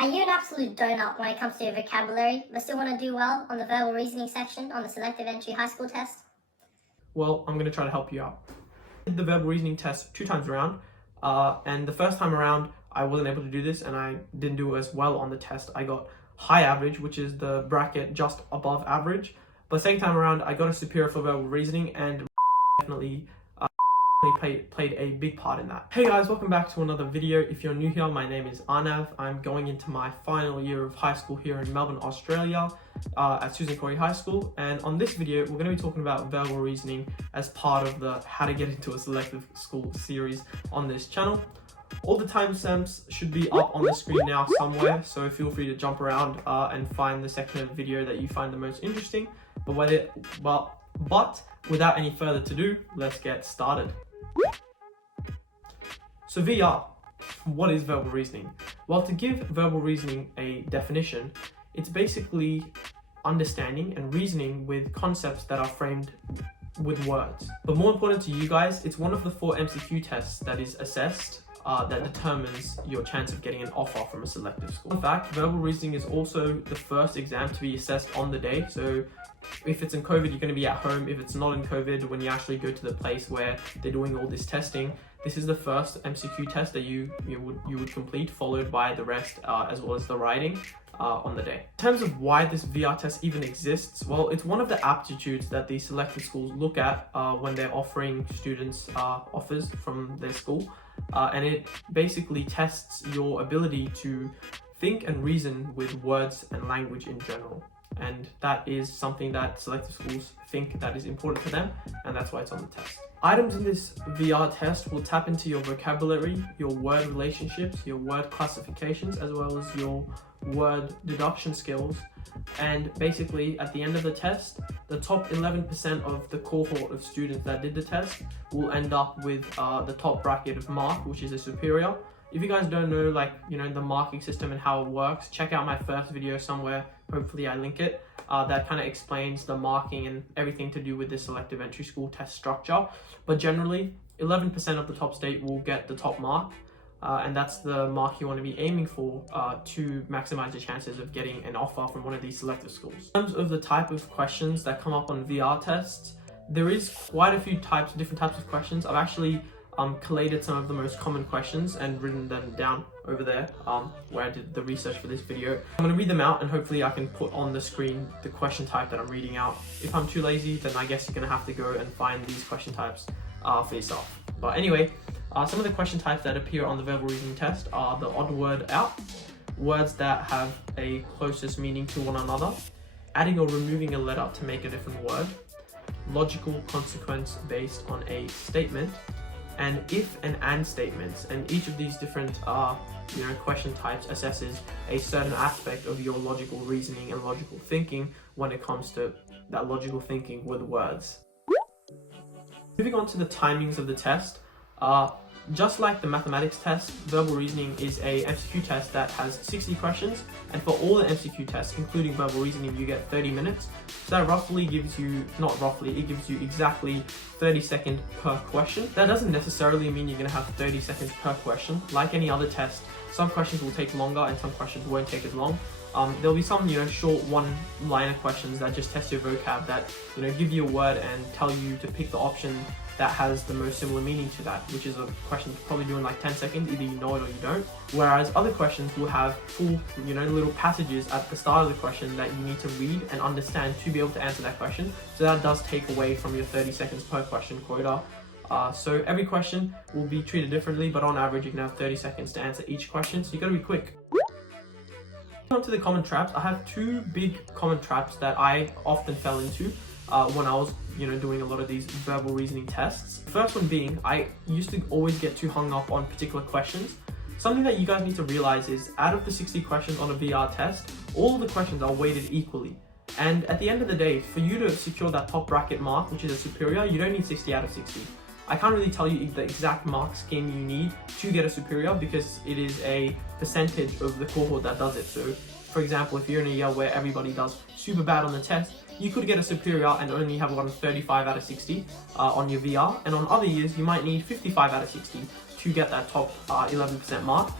Are you an absolute donut when it comes to your vocabulary, but still want to do well on the verbal reasoning section on the selective entry high school test? Well, I'm going to try to help you out. I did the verbal reasoning test 2 times around, and the first time around I wasn't able to do this and I didn't do as well on the test. I got high average, which is the bracket just above average, but second time around I got a superior for verbal reasoning and definitely played a big part in that. Hey guys, welcome back to another video. If you're new here, my name is Arnav. I'm going into my final year of high school here in Melbourne, Australia at Susan Corey High School, and on this video we're going to be talking about verbal reasoning as part of the how to get into a selective school series on this channel. All the timestamps should be up on the screen now somewhere, so feel free to jump around and find the section of the video that you find the most interesting. But without any further ado, let's get started. So VR, what is verbal reasoning? Well, to give verbal reasoning a definition, it's basically understanding and reasoning with concepts that are framed with words. But more important to you guys, it's one of the 4 MCQ tests that is assessed that determines your chance of getting an offer from a selective school. In fact, verbal reasoning is also the first exam to be assessed on the day. So if it's in COVID, you're going to be at home. If it's not in COVID, when you actually go to the place where they're doing all this testing, this is the first MCQ test that you would complete, followed by the rest as well as the writing on the day. In terms of why this VR test even exists, well, it's one of the aptitudes that the selective schools look at when they're offering students offers from their school, and it basically tests your ability to think and reason with words and language in general. And that is something that selective schools think that is important to them, and that's why it's on the test. Items in this VR test will tap into your vocabulary, your word relationships, your word classifications, as well as your word deduction skills. And basically, at the end of the test, the top 11% of the cohort of students that did the test will end up with the top bracket of mark, which is a superior. If you guys don't know, the marking system and how it works, check out my first video somewhere. Hopefully I link it. That kind of explains the marking and everything to do with the selective entry school test structure. But generally, 11% of the top state will get the top mark. And that's the mark you want to be aiming for to maximize the chances of getting an offer from one of these selective schools. In terms of the type of questions that come up on VR tests, there is quite a few different types of questions. I've actually collated some of the most common questions and written them down over there where I did the research for this video. I'm going to read them out and hopefully I can put on the screen the question type that I'm reading out. If I'm too lazy, then I guess you're going to have to go and find these question types for yourself. But anyway, some of the question types that appear on the verbal reasoning test are the odd word out, words that have a closest meaning to one another, adding or removing a letter to make a different word, logical consequence based on a statement, and if and statements. And each of these different question types assesses a certain aspect of your logical reasoning and logical thinking when it comes to that logical thinking with words. Moving on to the timings of the test, just like the mathematics test, verbal reasoning is a MCQ test that has 60 questions, and for all the MCQ tests, including verbal reasoning, you get 30 minutes. So that roughly gives you, it gives you exactly 30 seconds per question. That doesn't necessarily mean you're going to have 30 seconds per question. Like any other test, some questions will take longer and some questions won't take as long. There'll be some, short one-liner questions that just test your vocab, that, give you a word and tell you to pick the option that has the most similar meaning to that, which is a question to probably do in like 10 seconds, either you know it or you don't. Whereas other questions will have full, little passages at the start of the question that you need to read and understand to be able to answer that question. So that does take away from your 30 seconds per question quota. So every question will be treated differently, but on average you can have 30 seconds to answer each question, so you gotta be quick. On to the common traps, I have 2 big common traps that I often fell into when I was doing a lot of these verbal reasoning tests. The first one being, I used to always get too hung up on particular questions. Something that you guys need to realize is, out of the 60 questions on a VR test, all of the questions are weighted equally. And at the end of the day, for you to secure that top bracket mark, which is a superior, you don't need 60 out of 60. I can't really tell you the exact mark scheme you need to get a superior, because it is a percentage of the cohort that does it. So for example, if you're in a year where everybody does super bad on the test, you could get a superior and only have gotten 35 out of 60 on your VR. And on other years, you might need 55 out of 60 to get that top 11% mark.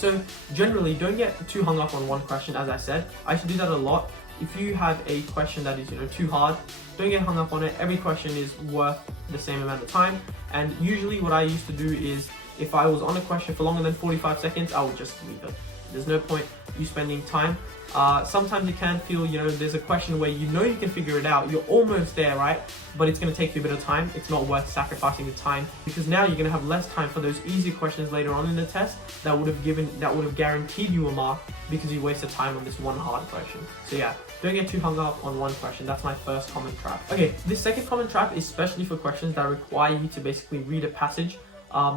So generally, don't get too hung up on one question. As I said, I used to do that a lot. If you have a question that is too hard, don't get hung up on it. Every question is worth the same amount of time. And usually what I used to do is, if I was on a question for longer than 45 seconds, I would just leave it. There's no point you spending time. Sometimes you can feel, there's a question where you can figure it out. You're almost there, right? But it's going to take you a bit of time. It's not worth sacrificing the time, because now you're going to have less time for those easier questions later on in the test that would have guaranteed you a mark, because you wasted time on this one hard question. So yeah, don't get too hung up on one question. That's my first common trap. Okay, this second common trap is especially for questions that require you to basically read a passage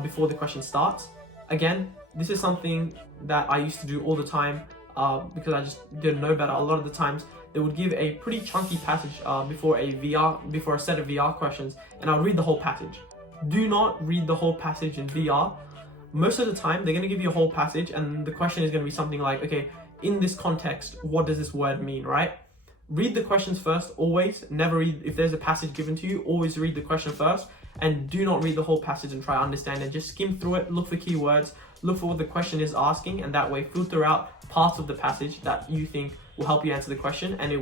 before the question starts. Again, this is something that I used to do all the time because I just didn't know better. A lot of the times they would give a pretty chunky passage before a set of VR questions, and I'll read the whole passage. Do not read the whole passage in VR. Most of the time they're going to give you a whole passage, and the question is going to be something like, okay, in this context, what does this word mean, right? Read the questions first, always. Never read, if there's a passage given to you, always read the question first, and do not read the whole passage and try to understand it. Just skim through it, look for keywords, look for what the question is asking, and that way filter out parts of the passage that you think will help you answer the question. And you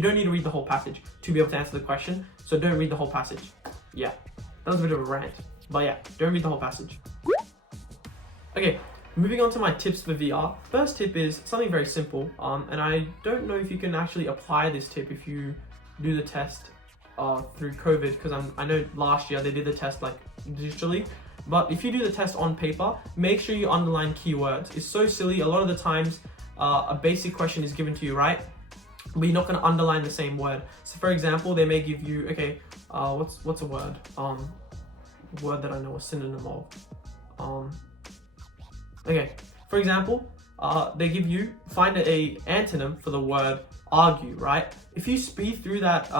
don't need to read the whole passage to be able to answer the question, so don't read the whole passage. Yeah, that was a bit of a rant, but yeah, don't read the whole passage. Okay, moving on to my tips for VR. First tip is something very simple, and I don't know if you can actually apply this tip if you do the test through COVID, because I know last year they did the test like digitally. But if you do the test on paper, make sure you underline keywords. It's so silly. A lot of the times, a basic question is given to you, right? But you're not going to underline the same word. So for example, they may give you, okay, what's a word? Word that I know a synonym of. Okay, for example, they give you, find a antonym for the word argue, right? If you speed through that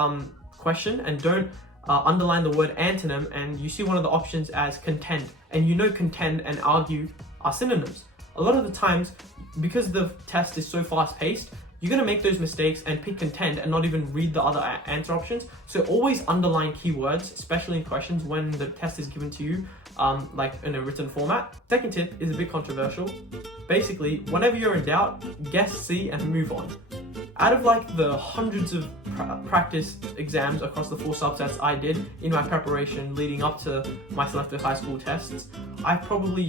question and don't underline the word antonym, and you see one of the options as contend, and contend and argue are synonyms. A lot of the times, because the test is so fast paced, you're going to make those mistakes and pick contend and not even read the other answer options. So always underline keywords, especially in questions when the test is given to you like in a written format. Second tip is a bit controversial. Basically, whenever you're in doubt, guess C and move on. Out of like the hundreds of practice exams across the 4 subsets I did in my preparation leading up to my selective high school tests, I probably,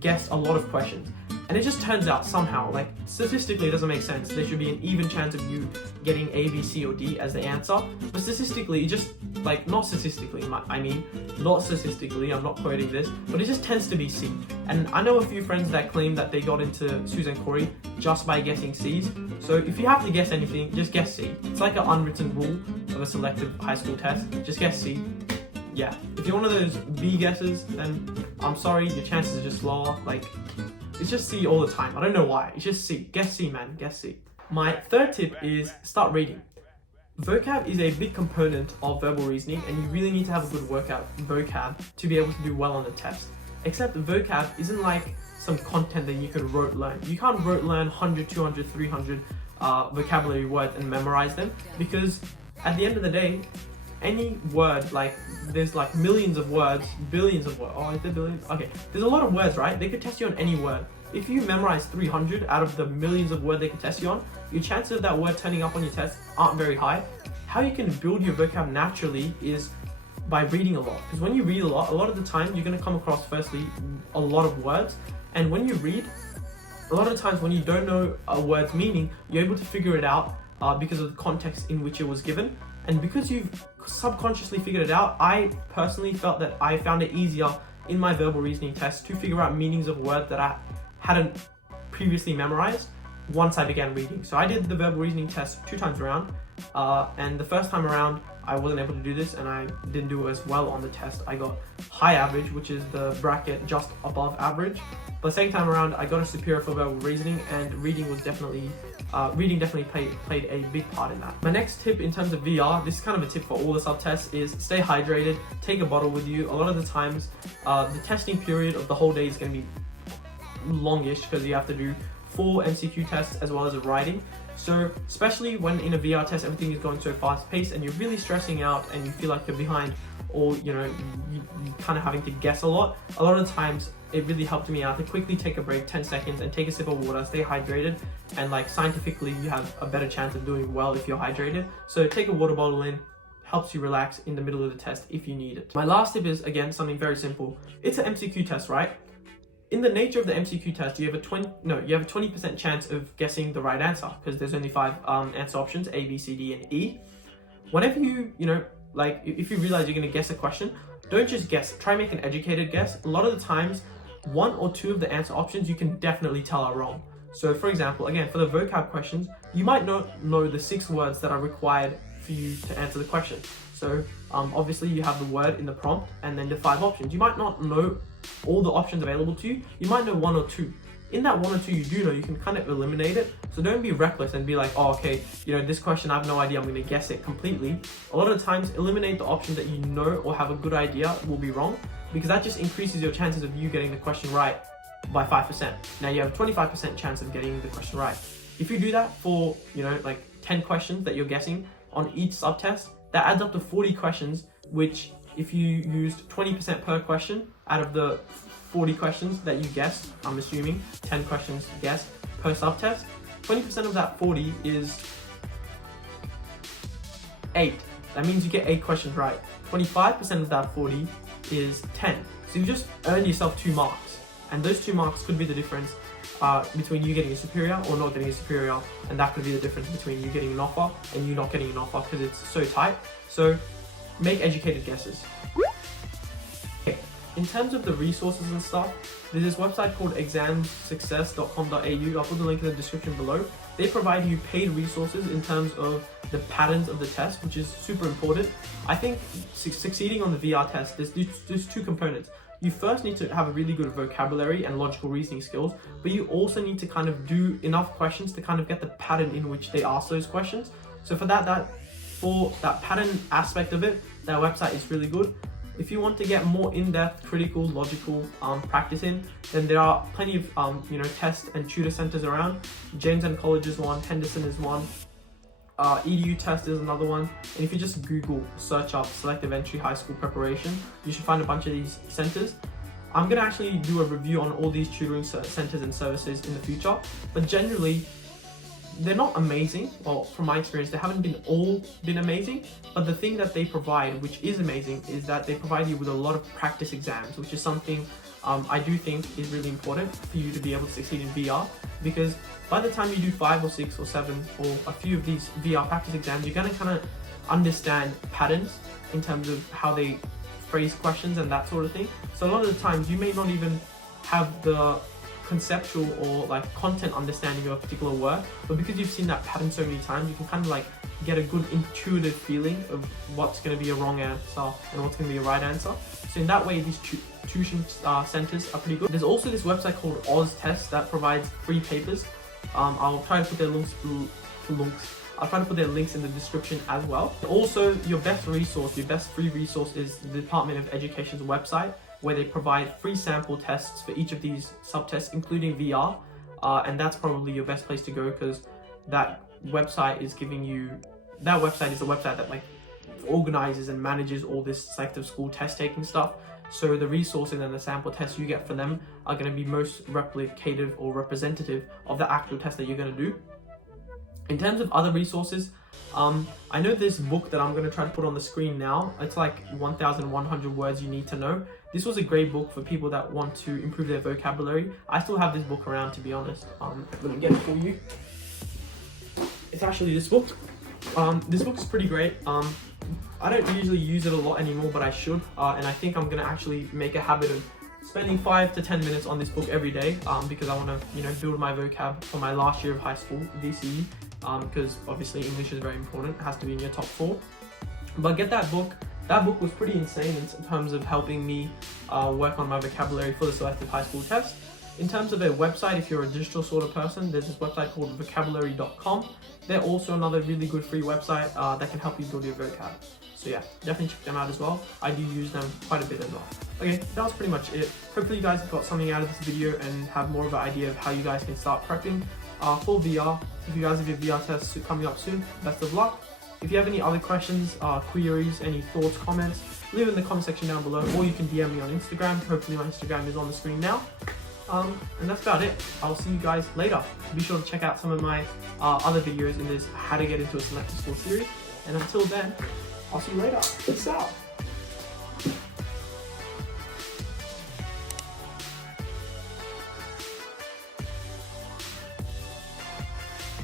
guessed a lot of questions. And it just turns out somehow, statistically it doesn't make sense. There should be an even chance of you getting A, B, C, or D as the answer. But statistically, not statistically, I'm not quoting this, but it just tends to be C. And I know a few friends that claim that they got into Susan Corey just by guessing C's. So if you have to guess anything, just guess C. It's like an unwritten rule of a selective high school test. Just guess C. Yeah. If you're one of those B guesses, then I'm sorry, your chances are just lower. It's just C all the time. I don't know why. It's just C. Guess C, man. Guess C. My third tip is start reading. Vocab is a big component of verbal reasoning, and you really need to have a good vocab to be able to do well on the test. Except vocab isn't like some content that you can rote learn. You can't rote learn 100, 200, 300 vocabulary words and memorize them, because at the end of the day, any word, there's millions of words, billions of words. Oh, is there billions? Okay, there's a lot of words, right? They could test you on any word. If you memorize 300 out of the millions of words they can test you on, your chances of that word turning up on your test aren't very high. How you can build your vocab naturally is by reading a lot. Because when you read a lot of the time, you're going to come across, firstly, a lot of words. And when you read, a lot of times when you don't know a word's meaning, you're able to figure it out because of the context in which it was given. And because you've subconsciously figured it out, I personally felt that I found it easier in my verbal reasoning test to figure out meanings of words that I hadn't previously memorized once I began reading. So I did the verbal reasoning test 2 times around, and the first time around I wasn't able to do this, and I didn't do as well on the test. I got high average, which is the bracket just above average. But the second time around, I got a superior for verbal reasoning, and reading definitely played a big part in that. My next tip in terms of VR, this is kind of a tip for all the subtests, is stay hydrated, take a bottle with you. A lot of the times, the testing period of the whole day is going to be longish because you have to do 4 MCQ tests as well as a writing. So especially when in a VR test, everything is going so fast paced and you're really stressing out and you feel like you're behind, or you're kind of having to guess a lot of the times it really helped me out to quickly take a break, 10 seconds, and take a sip of water, stay hydrated, and like scientifically you have a better chance of doing well if you're hydrated. So take a water bottle in, helps you relax in the middle of the test if you need it. My last tip is, again, something very simple. It's an MCQ test, right? In the nature of the MCQ test, you have a 20% chance of guessing the right answer, because there's only 5 answer options, A, B, C, D, and E. Whenever if you realize you're going to guess a question, don't just guess, try make an educated guess. A lot of the times, 1 or 2 of the answer options you can definitely tell are wrong. So for example, again, for the vocab questions, you might not know the 6 words that are required for you to answer the question. So obviously you have the word in the prompt and then the 5 options. You might not know all the options available to you. You might know 1 or 2. In that 1 or 2 you do know, you can kind of eliminate it. So don't be reckless and be like, oh, okay, this question I have no idea, I'm going to guess it completely. A lot of the times, eliminate the options that you know or have a good idea will be wrong, because that just increases your chances of you getting the question right by 5%. Now you have a 25% chance of getting the question right. If you do that for, 10 questions that you're guessing on each subtest, that adds up to 40 questions, which if you used 20% per question out of the 40 questions that you guessed, I'm assuming 10 questions guessed per subtest, 20% of that 40 is 8. That means you get 8 questions right. 25% of that 40 is 10. So you just earned yourself 2 marks. And those 2 marks could be the difference between you getting a superior or not getting a superior. And that could be the difference between you getting an offer and you not getting an offer, because it's so tight. So make educated guesses. In terms of the resources and stuff, there's this website called examsuccess.com.au. I'll put the link in the description below. They provide you paid resources in terms of the patterns of the test, which is super important. I think succeeding on the VR test, there's 2 components. You first need to have a really good vocabulary and logical reasoning skills, but you also need to kind of do enough questions to kind of get the pattern in which they ask those questions. So for that pattern aspect of it, that website is really good. If you want to get more in-depth, critical, logical practice in, then there are plenty of test and tutor centers around. James and College is one, Henderson is one, EDU Test is another one. And if you just Google, search up selective entry high school preparation, you should find a bunch of these centers. I'm going to actually do a review on all these tutoring centers and services in the future, but generally, they're not amazing. Well, from my experience, they haven't been amazing, but the thing that they provide, which is amazing, is that they provide you with a lot of practice exams, which is something I do think is really important for you to be able to succeed in VR, because by the time you do 5 or 6 or 7 or a few of these VR practice exams, you're going to kind of understand patterns in terms of how they phrase questions and that sort of thing. So a lot of the times you may not even have the conceptual or content understanding of a particular work, but because you've seen that pattern so many times, you can kind of get a good intuitive feeling of what's going to be a wrong answer and what's going to be a right answer. So in that way, these tuition centers are pretty good. There's also this website called Oz Test that provides free papers. I'll try to put their I'll try to put their links in the description as well. Also, your best free resource is the Department of Education's website, where they provide free sample tests for each of these subtests, including VR, and that's probably your best place to go, because that website is the website that organizes and manages all this selective school test taking stuff. So the resources and the sample tests you get from them are going to be most replicative or representative of the actual test that you're going to do. In terms of other resources, I know this book that I'm going to try to put on the screen now. It's 1,100 words you need to know. This was a great book for people that want to improve their vocabulary. I still have this book around, to be honest. Let me get it for you. It's actually this book. This book is pretty great. I don't usually use it a lot anymore, but I should. And I think I'm going to actually make a habit of spending 5 to 10 minutes on this book every day, because I want to, build my vocab for my last year of high school, VCE, because obviously English is very important. It has to be in your top 4. But get that book. That book was pretty insane in terms of helping me work on my vocabulary for the selective high school test. In terms of a website, if you're a digital sort of person, there's this website called vocabulary.com. They're also another really good free website that can help you build your vocab. So yeah, definitely check them out as well. I do use them quite a bit as well. Okay, that was pretty much it. Hopefully you guys got something out of this video and have more of an idea of how you guys can start prepping for VR. If you guys have your VR tests coming up soon, best of luck. If you have any other questions, queries, any thoughts, comments, leave it in the comment section down below, or you can DM me on Instagram. Hopefully my Instagram is on the screen now. And that's about it. I'll see you guys later. Be sure to check out some of my other videos in this How to Get into a Selective School series. And until then, I'll see you later. Peace out.